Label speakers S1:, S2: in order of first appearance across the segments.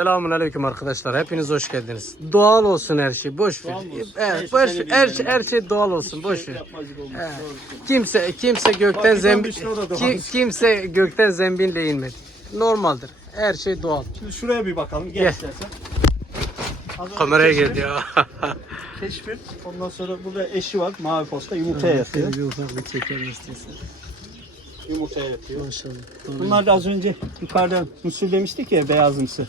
S1: Selamun aleyküm arkadaşlar. Hepiniz hoş geldiniz. Doğal olsun her şey. Boş ver. Evet,
S2: Her
S1: boş
S2: şey
S1: her,
S2: seni
S1: şey- her şey doğal olsun. Boş ver.
S2: Yapmacık olmuş.
S1: Evet. Kimse kimse gökten ki- kimse gökten zembille inmedi. Normaldir. Her şey doğal.
S2: Şimdi şuraya bir bakalım. Gel
S1: Gel.
S2: istersen. Az
S1: Kameraya geldi ya.
S2: Keşfet. Ondan sonra burada eşi var. Mavi posta yumurtaya yatıyor.
S1: bir ufak bir çekelim istiyorsan.
S2: Yumurtaya yatıyor.
S1: Maşallah.
S2: Bunlar da az önce yukarıda mısır demiştik ya beyazımsı.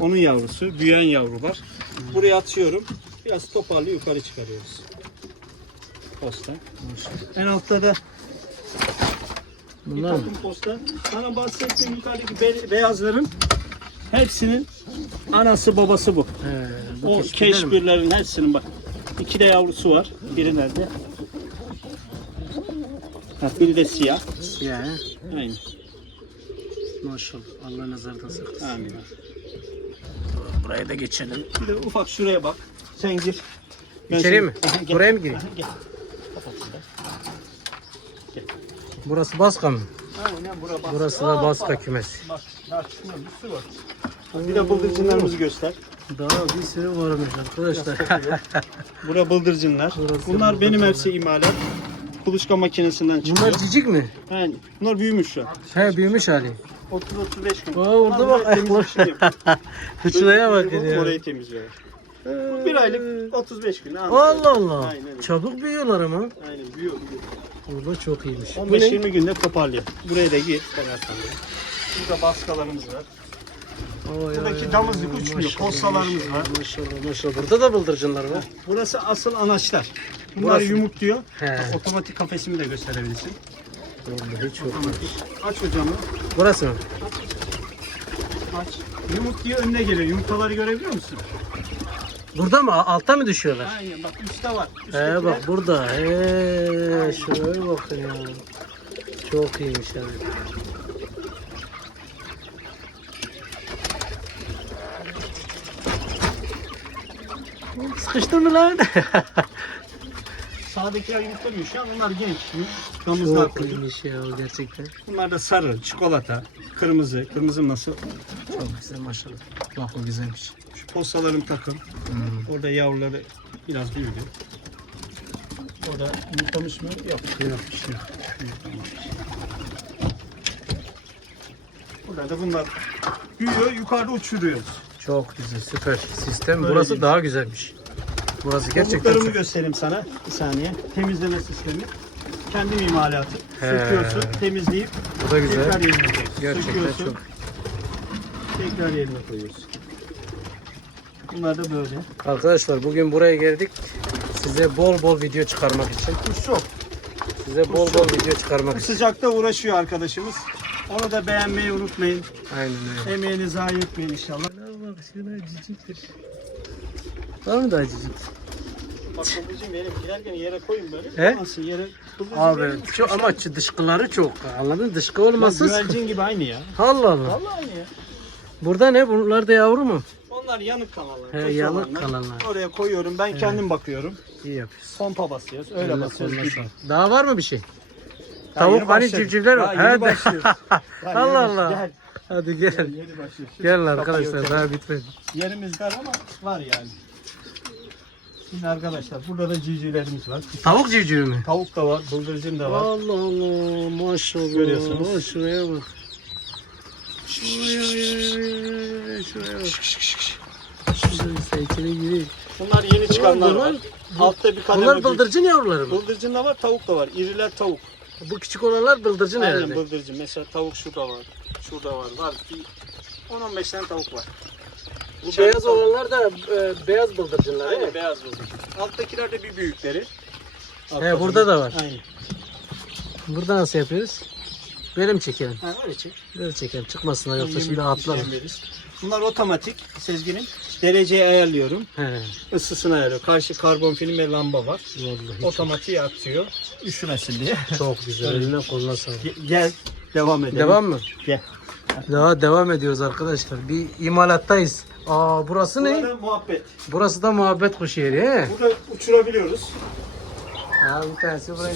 S2: Onun yavrusu. Büyüyen yavrular. Buraya atıyorum. Biraz toparlı yukarı çıkarıyoruz. Posta. En altta da
S1: Bunlar mı?
S2: takım posta. Sana bahsettiğim yukarıdaki be- beyazların hepsinin anası babası bu.
S1: He, bu
S2: O
S1: mi?
S2: keşbirlerin hepsinin bak. İki de yavrusu var. Biri nerede? Ha, biri de siyah.
S1: Ya, he.
S2: Aynen.
S1: maşallah. Allah nazardan saklasın.
S2: Amin.
S1: Buraya da geçelim.
S2: Bir de ufak şuraya bak. Sen gir. Ben
S1: İçeri mi?
S2: Aha, gel.
S1: Buraya mı gireyim?
S2: Aha, Gel. Kapat şurayı.
S1: Burası Baska mı?
S2: Aynen bura bas.
S1: Burası da
S2: Hoppa.
S1: Baska kümesi.
S2: Bak, bak şuna bir sürü var. Bir de bıldırcınlarımızı göster.
S1: Daha bir sürü varmış arkadaşlar.
S2: Bura bıldırcınlar.
S1: Burası
S2: Bunlar benim
S1: bıldırcınlar.
S2: hepsi imalat. Kuluçka makinesinden çıkıyor.
S1: Bunlar cicik mi?
S2: Yani bunlar büyümüş şu an.
S1: He büyümüş hali.
S2: 30-35 gün.
S1: Aa, orada
S2: Bunlar
S1: bak.
S2: böyle şey yapıyor.
S1: Şuraya bak
S2: Böyle
S1: ya.
S2: Orayı temizliyor. Bu bir aylık 35 gün. anladın.
S1: Allah Allah.
S2: Aynen öyle.
S1: Çabuk büyüyorlar ama.
S2: Aynen büyüyor. büyüyor.
S1: Burada çok iyiymiş. Bu ne?
S2: 15-20 günde toparlıyor. Buraya da gir. Kanattan da. Burada baskalarımız var.
S1: Oy,
S2: Buradaki
S1: oy,
S2: damızlık uçmuyor,
S1: maşallah,
S2: postalarımız
S1: maşallah,
S2: var.
S1: Maşallah maşallah. Burada da bıldırcınlar var.
S2: Burası asıl anaçlar. Bunlar
S1: Burası-
S2: yumurtluyor.
S1: He.
S2: Otomatik kafesimi de gösterebilirsin.
S1: Vallahi çok.
S2: Aç hocamı.
S1: Burası mı?
S2: Aç. Yumurtluyor önüne geliyor. Yumurtaları görebiliyor musun?
S1: Burada mı? Altta mı düşüyorlar?
S2: Aynen bak üstte var.
S1: He
S2: Üsttekiler-
S1: bak burada. He şuraya bakın ya. Çok iyiymiş abi. Sıkıştın mı lan?
S2: Sağdakiler yumurtlamıyor. Şu an onlar genç. Damızlar
S1: Çok
S2: koyuyor.
S1: iyiymiş ya gerçekten.
S2: Bunlar da sarı, çikolata, kırmızı. Kırmızı nasıl?
S1: Çok güzel maşallah. Bak o güzelmiş.
S2: Şu postalarım takım.
S1: Hmm.
S2: Orada yavruları biraz büyüdü. Orada yumurtlamış mı? Yok.
S1: Yok yok.
S2: Burada da bunlar büyüyor, yukarıda uçuruyoruz.
S1: Çok güzel süper sistem.
S2: Böyle
S1: Burası
S2: değil.
S1: daha güzelmiş. Burası gerçekten
S2: Kabuklarımı göstereyim sana. Bir saniye. Temizleme sistemi. Kendim imalatı.
S1: He.
S2: Söküyorsun, temizleyip
S1: Bu da güzel.
S2: tekrar yerine koyuyorsun.
S1: Gerçekten
S2: Söküyorsun,
S1: çok.
S2: tekrar yerine koyuyorsun. Bunlar da böyle.
S1: Arkadaşlar bugün buraya geldik. Size bol bol video çıkarmak için.
S2: Kuş çok.
S1: Size bol bol video çıkarmak
S2: Bu
S1: için.
S2: sıcakta uğraşıyor arkadaşımız. Onu da beğenmeyi unutmayın.
S1: Aynen öyle.
S2: Emeğini zayi etmeyin inşallah.
S1: Bak şuna ciciktir. Var mı daha cicik?
S2: Bak babacığım benim girerken yere koyun böyle.
S1: He?
S2: Nasıl yere?
S1: Abi çok ama şu dışkıları çok. Anladın mı? Dışkı
S2: Bak,
S1: olması.
S2: güvercin gibi aynı ya.
S1: Allah Allah.
S2: Vallahi aynı ya.
S1: Burada ne? Bunlar da yavru mu?
S2: Onlar yanık kalanlar.
S1: He, yanık
S2: olanlar.
S1: kalanlar.
S2: Oraya koyuyorum. Ben kendim bakıyorum.
S1: İyi yapıyorsun.
S2: Pompa basıyoruz. Öyle
S1: Eline
S2: basıyoruz.
S1: koluna
S2: gidiyor.
S1: sağlık. Daha var mı bir şey?
S2: Daha
S1: Tavuk hani
S2: başladık.
S1: civcivler var.
S2: Daha yeni
S1: He, de-
S2: başlıyoruz. Daha yeni
S1: Allah Allah.
S2: Gel.
S1: Hadi
S2: Gel,
S1: gel.
S2: yeni başlıyoruz.
S1: Gel arkadaşlar daha bitmedi.
S2: Yerimiz dar ama var yani. Şimdi arkadaşlar burada da civcivlerimiz var.
S1: Tavuk civcivi mi?
S2: Tavuk da var, bıldırcın da var.
S1: Allah Allah maşallah.
S2: Görüyorsunuz.
S1: Vay, Şuraya bak. Oy, oy, Şuraya bak. Şurada gireyim.
S2: Bunlar yeni çıkanlar
S1: Bunlar-
S2: var. Altta bir kademe
S1: Bunlar bıldırcın yavruları mı?
S2: Bıldırcın da var, tavuk da var. İriler tavuk.
S1: Bu küçük olanlar bıldırcın
S2: Aynen
S1: herhalde.
S2: bıldırcın. Mesela tavuk şurada var. Şurada var. Var. Bir 10-15 tane tavuk var. Bu
S1: Beyaz
S2: beyaz
S1: olanlar da e, beyaz bıldırcınlar değil
S2: Aynen
S1: mi?
S2: beyaz bıldırcın. Alttakiler de bir büyükleri.
S1: He burada da var.
S2: Aynen.
S1: Burada nasıl yapıyoruz? Böyle mi çekelim?
S2: Ha, öyle çek.
S1: Böyle çekelim. Çıkmasınlar yoksa şimdi atlar.
S2: işlem veririz. Bunlar otomatik Sezgin'in. Dereceyi ayarlıyorum.
S1: He.
S2: Isısını ayarlıyorum. Karşı karbon film ve lamba var.
S1: Vallahi
S2: Otomatiğe atıyor. Üşümesin diye.
S1: çok güzel. Eline koluna sağlık.
S2: Ge- Gel. Devam edelim.
S1: Devam mı?
S2: Gel.
S1: Daha devam ediyoruz arkadaşlar. Bir imalattayız. Aa burası ne?
S2: Burada muhabbet.
S1: Burası da muhabbet kuşu yeri he.
S2: Burada uçurabiliyoruz.
S1: Ha bir tanesi buraya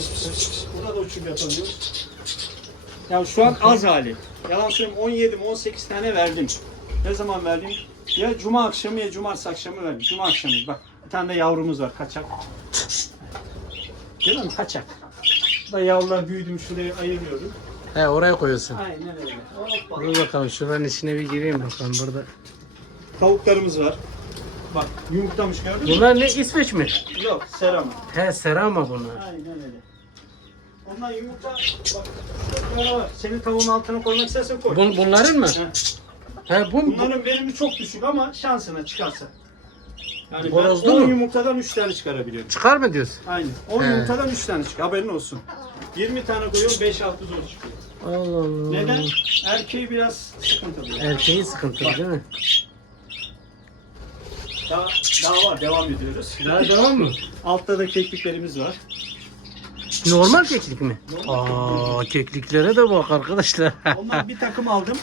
S2: Burada da uçum yapabiliyoruz. Ya şu an az hali. Yalan söyleyeyim 17 mi 18 tane verdim. Ne zaman verdim? Ya cuma akşamı ya cumartesi akşamı ver. Cuma akşamı bak. Bir tane de yavrumuz var kaçak. Değil mi? Kaçak. Da yavrular büyüdüm şuraya ayırıyorum.
S1: He oraya koyuyorsun.
S2: Aynen öyle. Hoppa.
S1: Dur bakalım şuranın içine bir gireyim bakalım burada.
S2: Tavuklarımız var. Bak yumurtamış gördün mü?
S1: Bunlar ne İsveç mi?
S2: Yok serama.
S1: He serama bunlar.
S2: Aynen öyle. Onlar yumurta bak şurada var. Senin tavuğun altına koymak istersen koy.
S1: Bun, bunların mı?
S2: Heh.
S1: He bu, bu
S2: Bunların verimi çok düşük ama şansına çıkarsa. Yani ben
S1: Horozlu
S2: 10
S1: mu?
S2: yumurtadan 3 tane çıkarabiliyorum.
S1: çıkar mı diyorsun?
S2: Aynen. 10
S1: He.
S2: yumurtadan 3 tane çıkıyor. Haberin olsun. 20 tane koyuyorum 5-6 zor çıkıyor.
S1: Allah Allah.
S2: Neden? Erkeği biraz sıkıntılı.
S1: Erkeği sıkıntılı değil mi?
S2: Daha, daha var. Devam ediyoruz.
S1: Daha devam mı?
S2: Altta da kekliklerimiz var.
S1: Normal keklik mi? Aa kekliklere de bak arkadaşlar.
S2: Ondan bir takım aldım.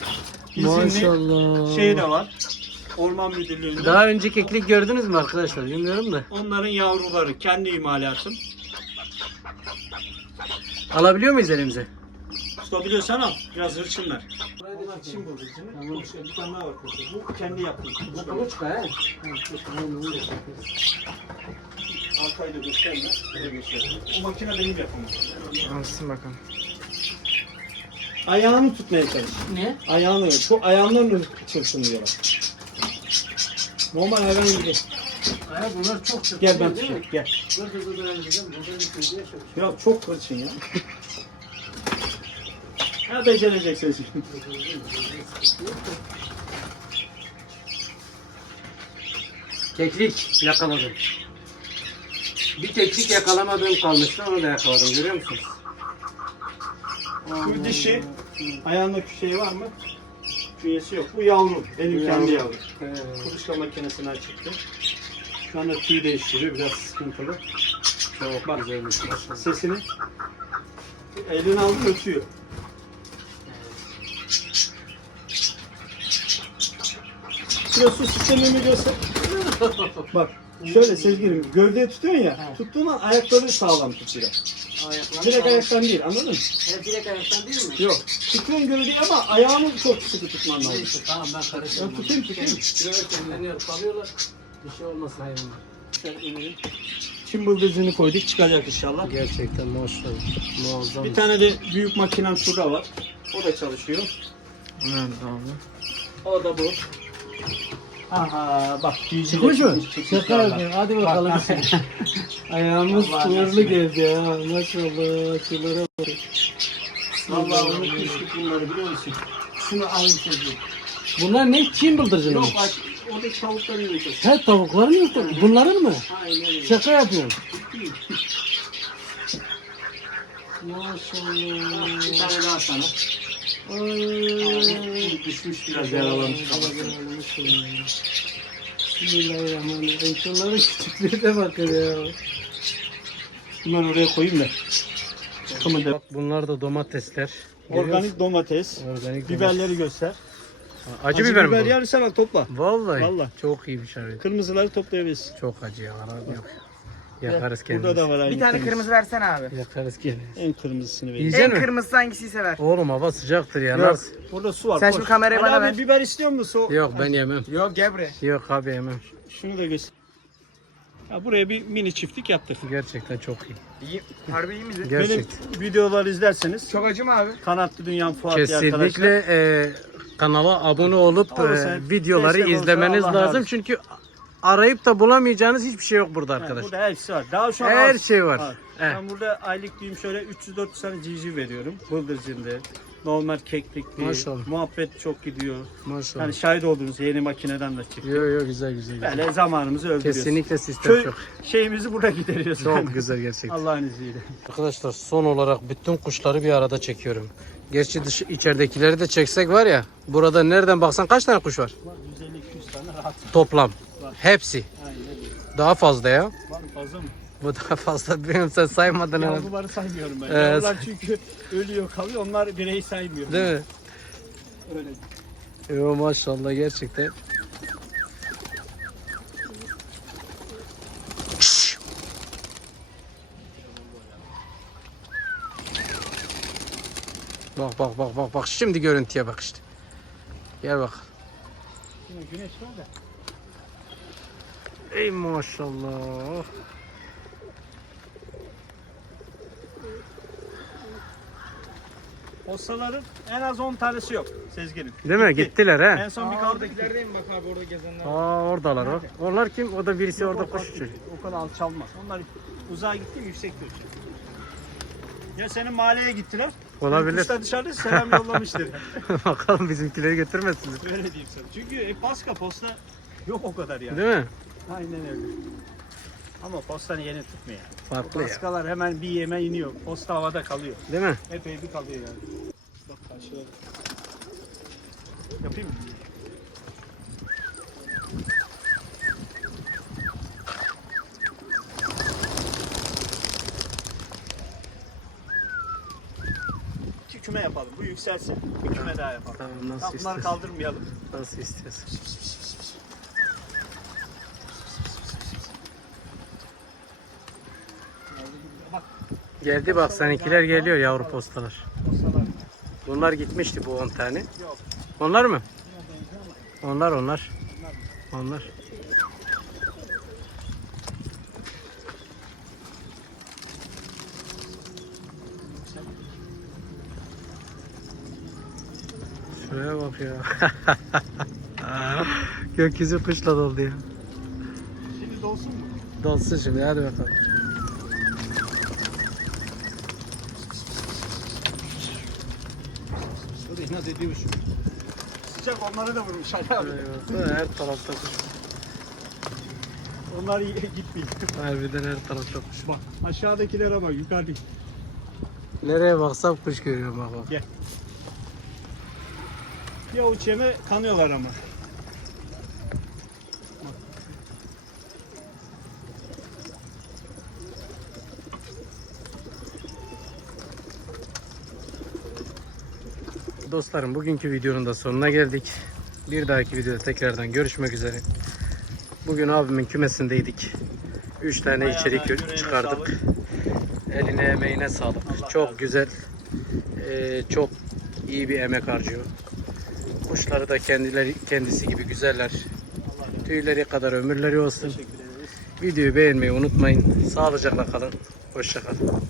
S1: Maşallah.
S2: Şey de var. Orman Müdürlüğü'nde.
S1: Daha önce keklik gördünüz mü arkadaşlar? Bilmiyorum da.
S2: Onların yavruları. Kendi imalatım.
S1: Alabiliyor muyuz elimize?
S2: Tutabiliyorsan al. Biraz hırçınlar. Onlar Çin bozulcunu. Bu işte bir tane daha var. Bu kendi yaptığım. Bu
S1: kuluçka he.
S2: Arkayı da gösterme. Buraya göster. O makine benim yapımım.
S1: Alsın bakalım.
S2: Ayağını tutmaya çalış.
S1: Ne?
S2: Ayağını. Şu ayağından çırpınıyorlar. Normal hayvan gibi.
S1: Ay bunlar çok çok.
S2: Gel ben tutayım. Gel.
S1: Çok.
S2: Ya çok hırçın ya. Ha becereceksin şimdi.
S1: Keklik yakaladım. Bir keklik yakalamadığım kalmıştı onu da yakaladım görüyor musunuz?
S2: Şu dişi ayağındaki şey var mı? Künyesi yok. Bu yavru. Benim kendi yavru. Kuluçka makinesinden çıktı. Şu anda tüy değiştiriyor. Biraz sıkıntılı.
S1: Çok
S2: Bak.
S1: güzelmiş.
S2: Sesini eline aldı ötüyor. Su sistemini göster. Bak şöyle Sezgi'nim gövdeye tutuyorsun ya. Tuttuğun an ayakları sağlam tutuyor. Direkt ayaktan değil anladın mı?
S1: Evet, direkt ayaktan değil mi?
S2: Yok. Tutuyorsun gövdeyi ama ayağını çok sıkı tutman lazım.
S1: Neyse tamam ben karıştırdım.
S2: Ben tutayım, tutayım.
S1: Evet dinleniyor. Kalıyorlar. Bir şey olmasın hayvanlar.
S2: Çin bıldızını koyduk çıkacak inşallah.
S1: Gerçekten maşallah. Muazzam.
S2: Bir tane de büyük makinem şurada var. O da çalışıyor.
S1: Nerede abi?
S2: O da bu. Aha bak.
S1: Çıkmış mı?
S2: Çıkmış vallahi.
S1: yapıyorum. Hadi
S2: Bak,
S1: bakalım.
S2: bak.
S1: Ayağımız
S2: Vallahi
S1: uğurlu geldi ya. Maşallah. Şunlara bak.
S2: Vallahi unutmuştuk bunları biliyor musun? Şunu alayım çocuğum.
S1: Bunlar ne? Çin bıldırcını mı?
S2: Yok aç. Oradaki tavukları yiyeceğiz.
S1: He tavukların yok. da- Bunların mı?
S2: Aynen öyle.
S1: Şaka yapıyorsun.
S2: Bir
S1: Maşallah.
S2: tane daha sana.
S1: Ay.
S2: Düşmüş biraz yaralanmış.
S1: Bismillahirrahmanirrahim. Şunların küçüklerine bakın ya.
S2: Bunları oraya koyayım da. Da.
S1: Bak bunlar da domatesler.
S2: Organik domates.
S1: Organik
S2: Biberleri göster.
S1: Acı, biber mi bu?
S2: yersen bak topla.
S1: Vallahi.
S2: Vallahi.
S1: Çok iyi bir şey.
S2: Kırmızıları toplayabilirsin.
S1: Çok acı ya. Yok. Yakarız kendimiz.
S2: Burada da var aynı
S3: Bir tane
S2: kırmızı.
S3: versene abi.
S1: Yakarız kendimiz.
S2: En kırmızısını vereyim.
S1: Yiyecek
S3: En
S1: mi?
S3: kırmızısı hangisiyse ver.
S1: Oğlum hava sıcaktır ya.
S2: Yok.
S1: Nasıl?
S2: Burada su var.
S3: Sen şimdi kamerayı bana
S2: abi,
S3: ver.
S2: biber istiyor musun?
S1: Yok ben yemem.
S3: Yok buraya.
S1: Yok abi yemem.
S2: Şunu da göster. Ya buraya bir mini çiftlik yaptık.
S1: Gerçekten çok iyi.
S3: İyi. Harbi iyi midir?
S1: Gerçekten.
S2: Benim videoları izlerseniz
S3: Çok acı mı abi?
S2: Kanatlı Dünya Fuat.
S1: Kesinlikle e, kanala abone olup e, videoları izlemeniz
S2: Allah
S1: lazım.
S2: razı
S1: Çünkü arayıp da bulamayacağınız hiçbir şey yok burada arkadaşlar.
S2: burada hepsi var. Daha şu an
S1: Her
S2: az-
S1: şey var. Evet.
S2: Ben burada aylık diyeyim şöyle 300-400 tane cici veriyorum. Bıldırcında. Normal keklikli.
S1: Maşallah.
S2: Muhabbet çok gidiyor.
S1: Maşallah.
S2: Yani şahit olduğunuz yeni makineden de çıktı.
S1: Yo yo güzel güzel. güzel.
S2: Böyle zamanımızı öldürüyoruz.
S1: Kesinlikle sistem
S2: Köy
S1: çok.
S2: şeyimizi burada gideriyoruz.
S1: Çok güzel gerçekten.
S2: Allah'ın izniyle.
S1: Arkadaşlar son olarak bütün kuşları bir arada çekiyorum. Gerçi dışı, içeridekileri de çeksek var ya. Burada nereden baksan kaç tane kuş var?
S2: 150-200 tane rahat.
S1: Toplam.
S2: Var.
S1: Hepsi.
S2: Aynen.
S1: Daha fazla ya.
S2: Var fazla mı?
S1: Bu daha fazla bilmiyorum sen saymadın.
S2: Yavruları saymıyorum ben.
S1: Evet.
S2: Yavrular çünkü ölüyor kalıyor. Onlar birey saymıyorum.
S1: Değil mi?
S2: Öyle.
S1: Yo maşallah gerçekten. Bak bak bak bak bak şimdi görüntüye bak işte. Gel bak.
S2: Yine güneş var da.
S1: Ey maşallah.
S2: Postaların en az 10 tanesi yok Sezgin'im.
S1: Değil mi? Gittiler
S2: En
S1: he.
S2: son bir
S3: Aa,
S2: kaldı.
S3: oradakilerdeyim bak abi orada gezenler.
S1: Aa oradalar o. Onlar kim? O da birisi
S2: Yok,
S1: orada
S2: o
S1: uçuruyor.
S2: O kadar alçalmaz. Onlar uzağa gitti mi yüksekte uçuyor. Ya senin mahalleye gittiler.
S1: Olabilir.
S2: Kuşlar dışarıda selam yollamıştır.
S1: Bakalım bizimkileri götürmesinler.
S2: Öyle diyeyim sana. Çünkü e, Paska posta yok o kadar yani.
S1: Değil mi?
S2: Aynen öyle. Ama postanı yeni tutmuyor. yani.
S1: Farklı ya.
S2: Paskalar hemen bir yeme iniyor. Posta havada kalıyor.
S1: Değil mi?
S2: Epey bir kalıyor yani. Bak karşıya. Yapayım mı? İki küme yapalım. Bu yükselsin. Bir küme daha yapalım.
S1: Tamam nasıl
S2: Bunları
S1: istiyorsun?
S2: kaldırmayalım.
S1: Nasıl istiyorsun?
S2: Bak
S1: Geldi bak seninkiler geliyor yavru postalar.
S2: postalar.
S1: Bunlar gitmişti bu 10 tane. Onlar mı? Onlar onlar. Onlar. Şuraya bak ya. Gökyüzü kışla doldu ya.
S2: Şimdi dolsun mu?
S1: Dolsun şimdi hadi bakalım.
S2: O da inat ediyormuş. Sıcak onları da vurmuş Ali abi.
S1: Her tarafta kuş.
S2: Onlar iyi gitmiyor.
S1: Harbiden her tarafta kuş.
S2: Bak aşağıdakilere bak yukarıdaki.
S1: Nereye baksam kuş görüyorum bak bak.
S2: Bir avuç yeme kanıyorlar ama.
S1: Dostlarım bugünkü videonun da sonuna geldik. Bir dahaki videoda tekrardan görüşmek üzere. Bugün abimin kümesindeydik. 3 tane içerik çıkardık.
S2: sağlık.
S1: Eline emeğine sağlık.
S2: Allah
S1: çok güzel. ee, çok iyi bir emek harcıyor. Kuşları da kendileri kendisi gibi güzeller. Tüyleri kadar ömürleri olsun. Videoyu beğenmeyi unutmayın. Sağlıcakla kalın. Hoşça kalın.